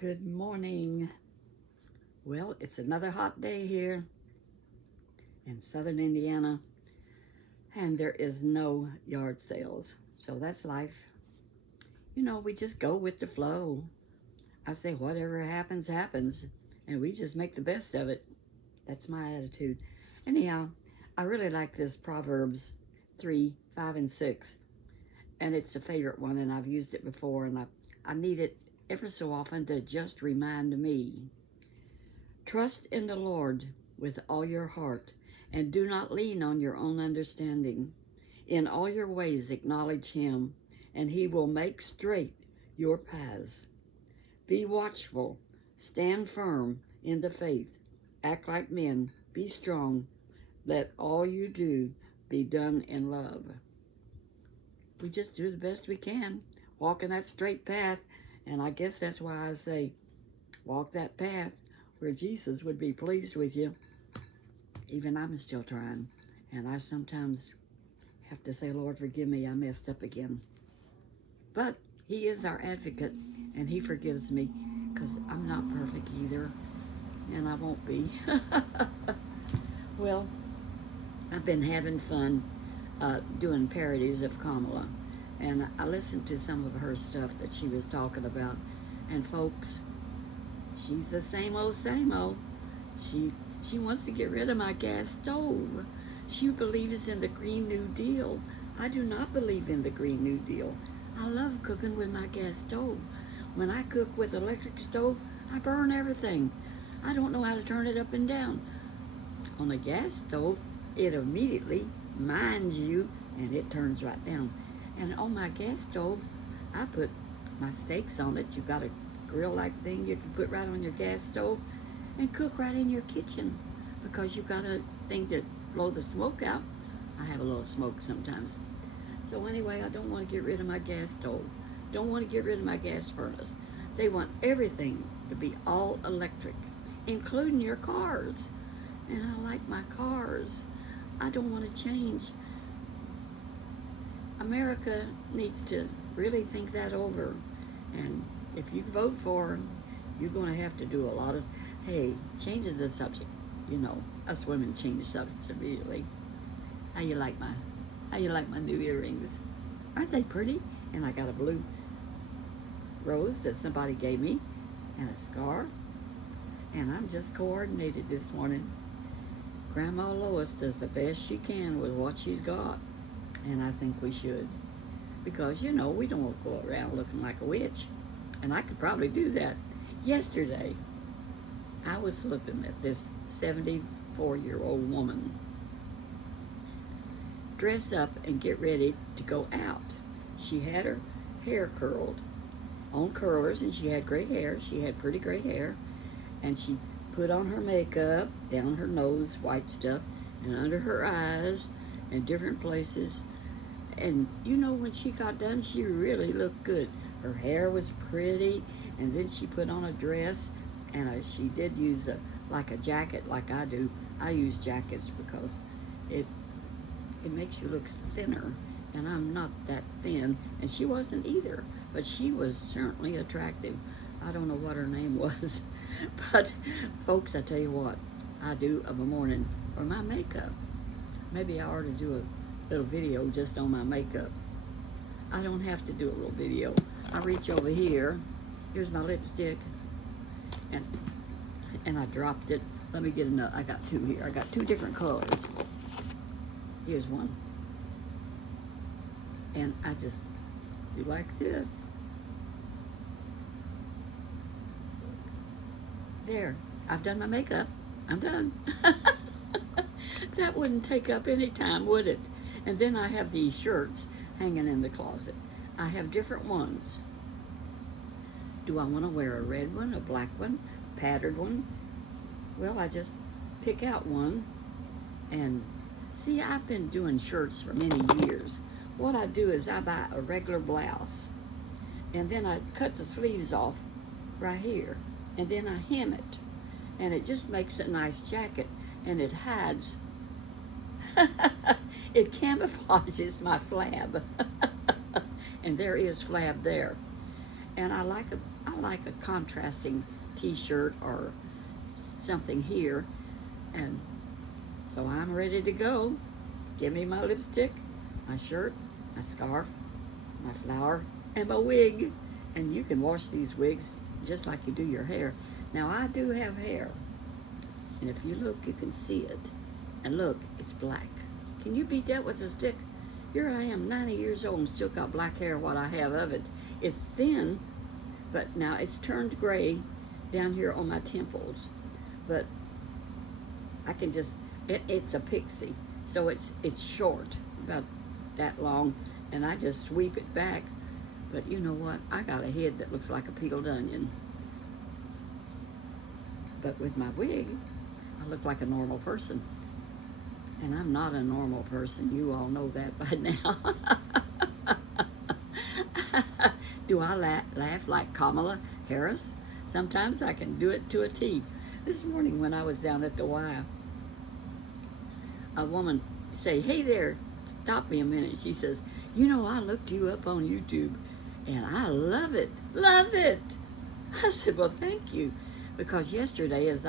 Good morning. Well, it's another hot day here in southern Indiana, and there is no yard sales. So that's life. We just go with the flow. I say whatever happens, happens, and we just make the best of it. That's my attitude. Anyhow, I really like this Proverbs 3, 5, and 6, and it's a favorite one, and I've used it before, and I need it ever so often to just remind me. Trust in the Lord with all your heart, and do not lean on your own understanding. In all your ways acknowledge him, and he will make straight your paths. Be watchful, stand firm in the faith, act like men, be strong, let all you do be done in love. We just do the best we can, walk in that straight path, and I guess that's why I say, walk that path where Jesus would be pleased with you. Even I'm still trying, and I sometimes have to say, Lord, forgive me, I messed up again. But he is our advocate, and he forgives me, because I'm not perfect either, and I won't be. Well, I've been having fun doing parodies of Kamala, and I listened to some of her stuff that she was talking about, and folks, she's the same old, same old. She wants to get rid of my gas stove. She believes in the Green New Deal. I do not believe in the Green New Deal. I love cooking with my gas stove. When I cook with electric stove, I burn everything. I don't know how to turn it up and down. On a gas stove, it immediately minds you and it turns right down. And on my gas stove, I put my steaks on it. You've got a grill-like thing you can put right on your gas stove and cook right in your kitchen, because you've got a thing to blow the smoke out. I have a little smoke sometimes. So anyway, I don't want to get rid of my gas stove. Don't want to get rid of my gas furnace. They want everything to be all electric, including your cars. And I like my cars. I don't want to change. America needs to really think that over. And if you vote for them, you're going to have to do a lot of, hey, changing the subject. Us women change subjects immediately. How you like my new earrings? Aren't they pretty? And I got a blue rose that somebody gave me, and a scarf. And I'm just coordinated this morning. Grandma Lois does the best she can with what she's got, and I think we should, because we don't want to go around looking like a witch. And I could probably do that. Yesterday, I was looking at this 74-year-old woman dress up and get ready to go out. She had her hair curled on curlers, and she had gray hair. She had pretty gray hair, and she put on her makeup, down her nose, white stuff, and under her eyes, and different places. And when she got done, she really looked good. Her hair was pretty, and then she put on a dress, and she did use like a jacket, like I do. I use jackets because it makes you look thinner, and I'm not that thin, and she wasn't either, but she was certainly attractive. I don't know what her name was, but folks, I tell you what, I do of a morning for my makeup. Maybe I ought to do a little video just on my makeup. I don't have to do a little video. I reach over here. Here's my lipstick, and I dropped it. Let me get another. I got two here. I got two different colors. Here's one. And I just do like this. There. I've done my makeup. I'm done. That wouldn't take up any time, would it? And then I have these shirts hanging in the closet. I have different ones. Do I want to wear a red one, a black one, a patterned one? Well, I just pick out one. And see, I've been doing shirts for many years. What I do is I buy a regular blouse, and then I cut the sleeves off right here, and then I hem it, and it just makes a nice jacket, and it hides, it camouflages my flab. And there is flab there. And I like I like a contrasting t-shirt or something here. And so I'm ready to go. Give me my lipstick, my shirt, my scarf, my flower, and my wig. And you can wash these wigs just like you do your hair. Now I do have hair. And if you look, you can see it. And look, it's black. Can you beat that with a stick? Here I am, 90 years old, and still got black hair, what I have of it. It's thin, but now it's turned gray down here on my temples. But I can just, it's a pixie. So it's short, about that long, and I just sweep it back. But you know what? I got a head that looks like a peeled onion. But with my wig, I look like a normal person. And I'm not a normal person. You all know that by now. Do I laugh like Kamala Harris? Sometimes I can do it to a T. This morning when I was down at the Y, a woman say, "Hey there, stop me a minute." She says, "You know, I looked you up on YouTube and I love it, love it." I said, "Well, thank you." Because yesterday as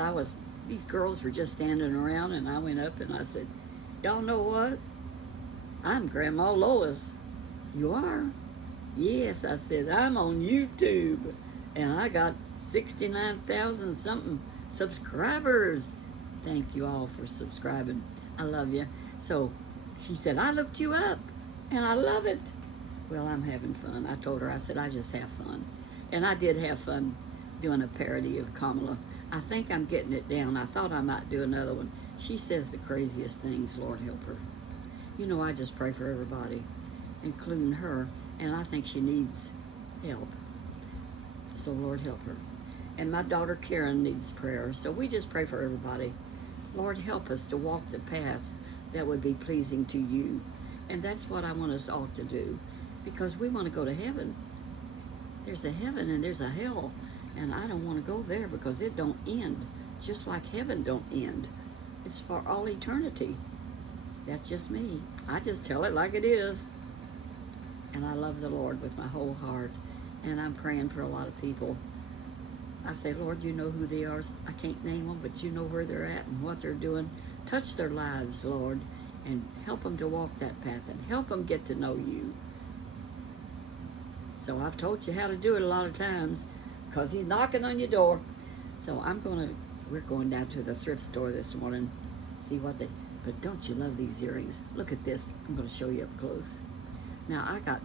these girls were just standing around, and I went up and I said, "Y'all know what? I'm Grandma Lois." "You are?" "Yes," I said, "I'm on YouTube and I got 69,000 something subscribers." Thank you all for subscribing. I love you. So she said, "I looked you up and I love it." Well, I'm having fun. I told her, I said, I just have fun. And I did have fun doing a parody of Kamala. I think I'm getting it down. I thought I might do another one. She says the craziest things, Lord help her. You know, I just pray for everybody, including her, and I think she needs help. So Lord help her. And my daughter Karen needs prayer. So we just pray for everybody. Lord, help us to walk the path that would be pleasing to you. And that's what I want us all to do, because we want to go to heaven. There's a heaven and there's a hell, and I don't want to go there because it don't end, just like heaven don't end. It's for all eternity. That's just me. I just tell it like it is. And I love the Lord with my whole heart, and I'm praying for a lot of people. I say, Lord, you know who they are. I can't name them, but you know where they're at and what they're doing. Touch their lives, Lord, and help them to walk that path and help them get to know you. So I've told you how to do it a lot of times because he's knocking on your door. So we're going down to the thrift store this morning, see what but don't you love these earrings? Look at this. I'm going to show you up close. Now I got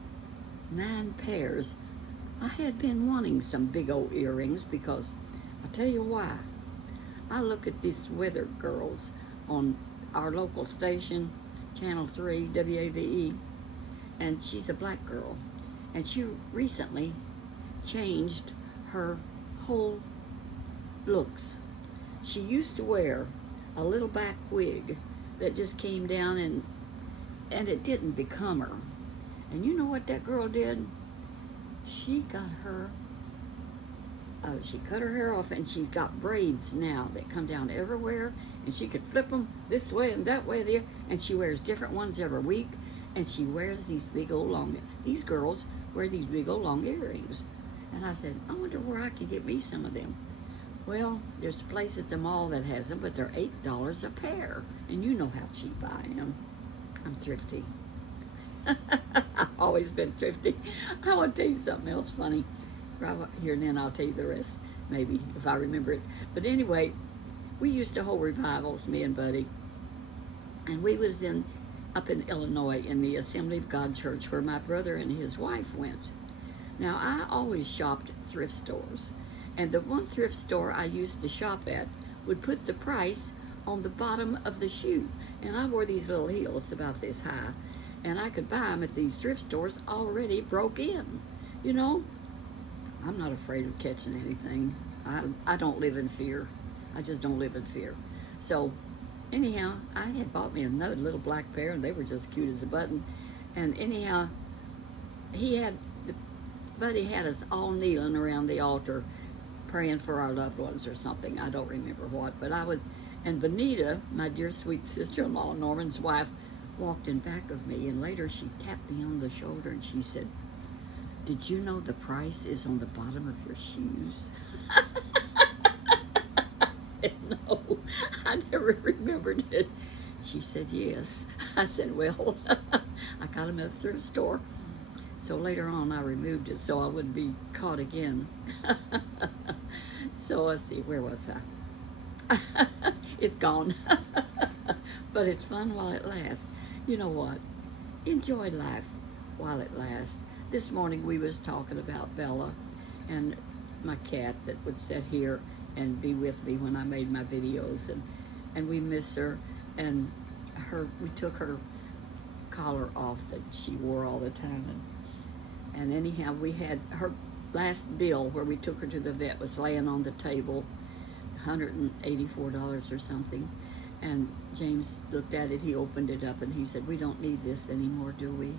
9 pairs. I had been wanting some big old earrings because I'll tell you why. I look at these weather girls on our local station, Channel 3, WAVE, and she's a black girl. And she recently changed her whole looks. She used to wear a little back wig that just came down and it didn't become her. And you know what that girl did? She got she cut her hair off, and she's got braids now that come down everywhere, and she could flip them this way and that way there, and she wears different ones every week, and she wears these big old long, these girls wear these big old long earrings. And I said, I wonder where I can get me some of them. Well, there's a place at the mall that has them, but they're $8 a pair, and you know how cheap I am. I'm thrifty. I've always been thrifty. I want to tell you something else funny right here, and then I'll tell you the rest, maybe, if I remember it. But anyway, we used to hold revivals, me and Buddy, and we was up in Illinois in the Assembly of God Church where my brother and his wife went. Now, I always shopped at thrift stores, and the one thrift store I used to shop at would put the price on the bottom of the shoe, and I wore these little heels about this high, and I could buy them at these thrift stores already broke in. You know, I'm not afraid of catching anything. I don't live in fear. I just don't live in fear. So anyhow, I had bought me another little black pair, and they were just cute as a button. And anyhow, Buddy had us all kneeling around the altar praying for our loved ones or something. I don't remember what, but and Benita, my dear sweet sister-in-law, Norman's wife, walked in back of me, and later she tapped me on the shoulder and she said, did you know the price is on the bottom of your shoes? I said, no, I never remembered it. She said, yes. I said, well, I got them at a thrift store. So later on, I removed it so I wouldn't be caught again. So let's see, where was I? It's gone. But it's fun while it lasts. You know what? Enjoy life while it lasts. This morning we was talking about Bella and my cat that would sit here and be with me when I made my videos, and we miss her, and we took her collar off that she wore all the time, and anyhow we had her last bill where we took her to the vet was laying on the table, $184 or something. And James looked at it, he opened it up, and he said, we don't need this anymore, do we?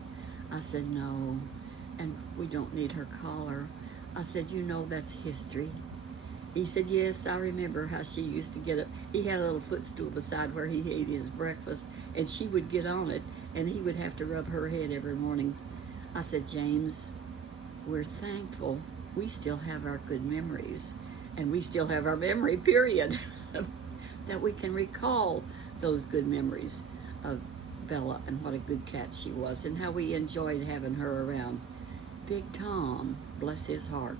I said, no. And we don't need her collar. I said, you know that's history. He said, yes, I remember how she used to get up. He had a little footstool beside where he ate his breakfast, and she would get on it, and he would have to rub her head every morning. I said, James, we're thankful we still have our good memories, and we still have our memory, period, that we can recall those good memories of Bella and what a good cat she was and how we enjoyed having her around. Big Tom, bless his heart,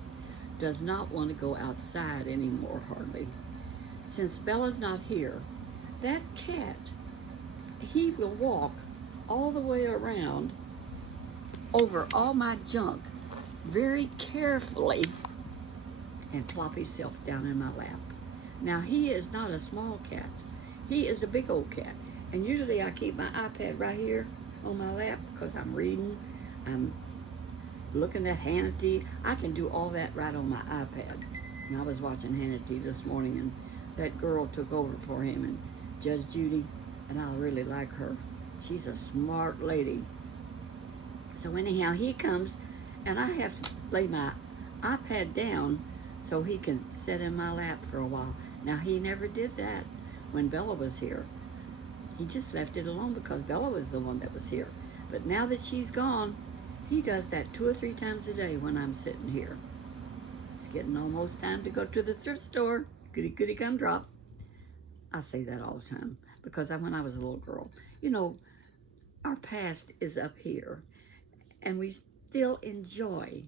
does not want to go outside anymore, hardly. Since Bella's not here, that cat, he will walk all the way around over all my junk very carefully and plop himself down in my lap. Now, he is not a small cat. He is a big old cat. And usually I keep my iPad right here on my lap because I'm reading, I'm looking at Hannity. I can do all that right on my iPad. And I was watching Hannity this morning, and that girl took over for him, and Judge Judy, and I really like her. She's a smart lady. So anyhow, he comes, and I have to lay my iPad down so he can sit in my lap for a while. Now, he never did that when Bella was here. He just left it alone because Bella was the one that was here. But now that she's gone, he does that 2 or 3 times a day when I'm sitting here. It's getting almost time to go to the thrift store. Goody, goody, gumdrop. I say that all the time because when I was a little girl, you know, our past is up here, and we still enjoy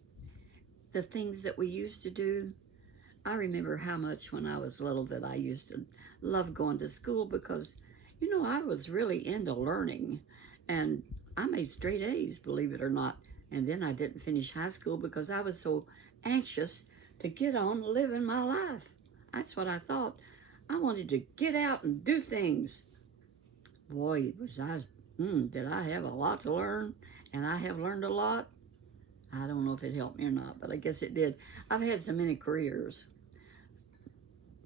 the things that we used to do. I remember how much when I was little that I used to love going to school because, you know, I was really into learning, and I made straight A's, believe it or not. And then I didn't finish high school because I was so anxious to get on living my life. That's what I thought. I wanted to get out and do things. Boy, did I have a lot to learn, and I have learned a lot. I don't know if it helped me or not, but I guess it did. I've had so many careers.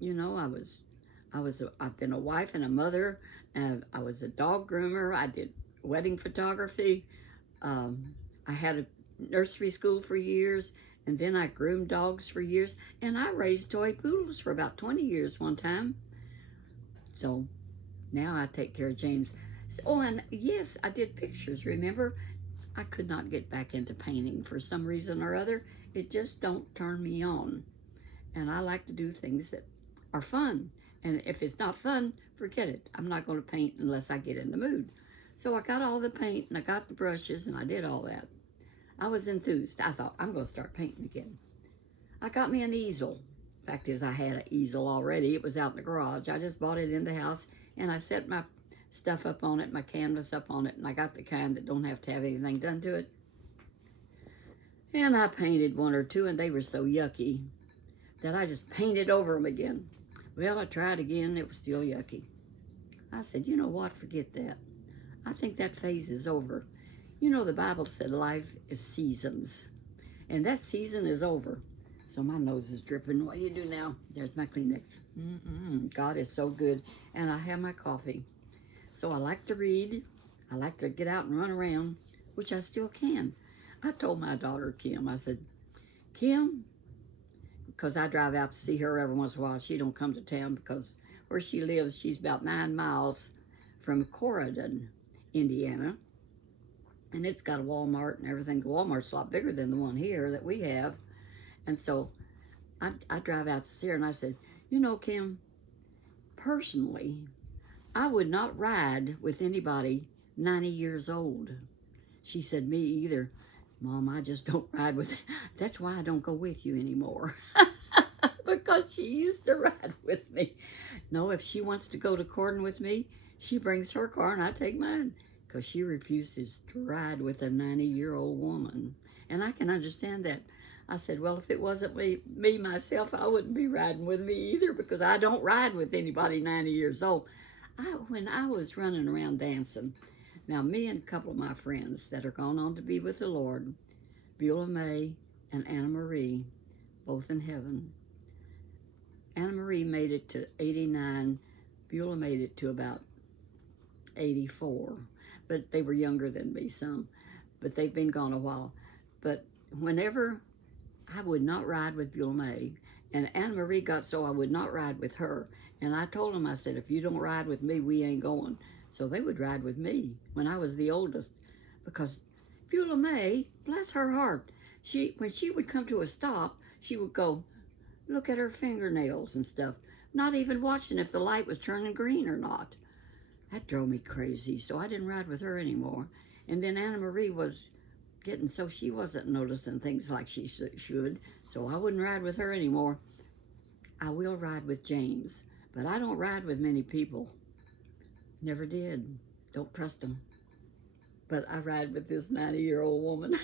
You know, I've been a wife and a mother, and I was a dog groomer. I did wedding photography. I had a nursery school for years, and then I groomed dogs for years, and I raised toy poodles for about 20 years one time. So now I take care of James. Oh, and yes, I did pictures, remember? I could not get back into painting for some reason or other. It just don't turn me on. And I like to do things that are fun. And if it's not fun, forget it. I'm not going to paint unless I get in the mood. So I got all the paint, and I got the brushes, and I did all that. I was enthused. I thought, I'm going to start painting again. I got me an easel. Fact is, I had an easel already. It was out in the garage. I just bought it in the house, and I set my stuff up on it, my canvas up on it, and I got the kind that don't have to have anything done to it. And I painted 1 or 2, and they were so yucky that I just painted over them again. Well, I tried again. It was still yucky. I said, you know what? Forget that. I think that phase is over. You know, the Bible said life is seasons, and that season is over. So my nose is dripping. What do you do now? There's my Kleenex. God is so good. And I have my coffee. So I like to read. I like to get out and run around, which I still can. I told my daughter, Kim, I said, Kim, because I drive out to see her every once in a while. She don't come to town because where she lives, she's about 9 miles from Corydon, Indiana. And it's got a Walmart and everything. The Walmart's a lot bigger than the one here that we have. And so I drive out to see her and I said, you know, Kim, personally, I would not ride with anybody 90 years old. She said, me either. Mom, I just don't ride with, that's why I don't go with you anymore. Because she used to ride with me. No, if she wants to go to courting with me, she brings her car and I take mine. Because she refuses to ride with a 90-year-old woman. And I can understand that. I said, well, if it wasn't me myself, I wouldn't be riding with me either, because I don't ride with anybody 90 years old. When I was running around dancing, now me and a couple of my friends that are gone on to be with the Lord, Beulah May and Anna Marie, both in heaven. Anna Marie made it to 89. Beulah made it to about 84. But they were younger than me some. But they've been gone a while. But whenever I would not ride with Beulah May, and Anna Marie got so I would not ride with her. And I told them, I said, if you don't ride with me, we ain't going. So they would ride with me when I was the oldest. Because Beulah May, bless her heart, when she would come to a stop, she would go, look at her fingernails and stuff, not even watching if the light was turning green or not. That drove me crazy, so I didn't ride with her anymore. And then Anna Marie was getting so she wasn't noticing things like she should, so I wouldn't ride with her anymore. I will ride with James, but I don't ride with many people. Never did. Don't trust them. But I ride with this 90-year-old woman.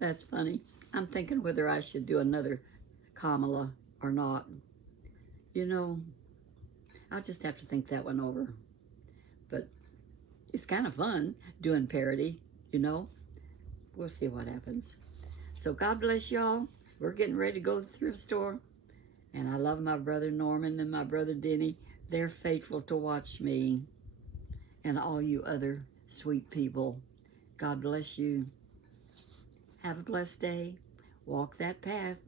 That's funny. I'm thinking whether I should do another Kamala or not. You know, I'll just have to think that one over. But it's kind of fun doing parody, you know. We'll see what happens. So God bless y'all. We're getting ready to go to the thrift store. And I love my brother Norman and my brother Denny. They're faithful to watch me. And all you other sweet people. God bless you. Have a blessed day. Walk that path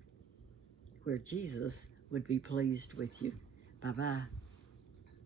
where Jesus would be pleased with you. Bye-bye.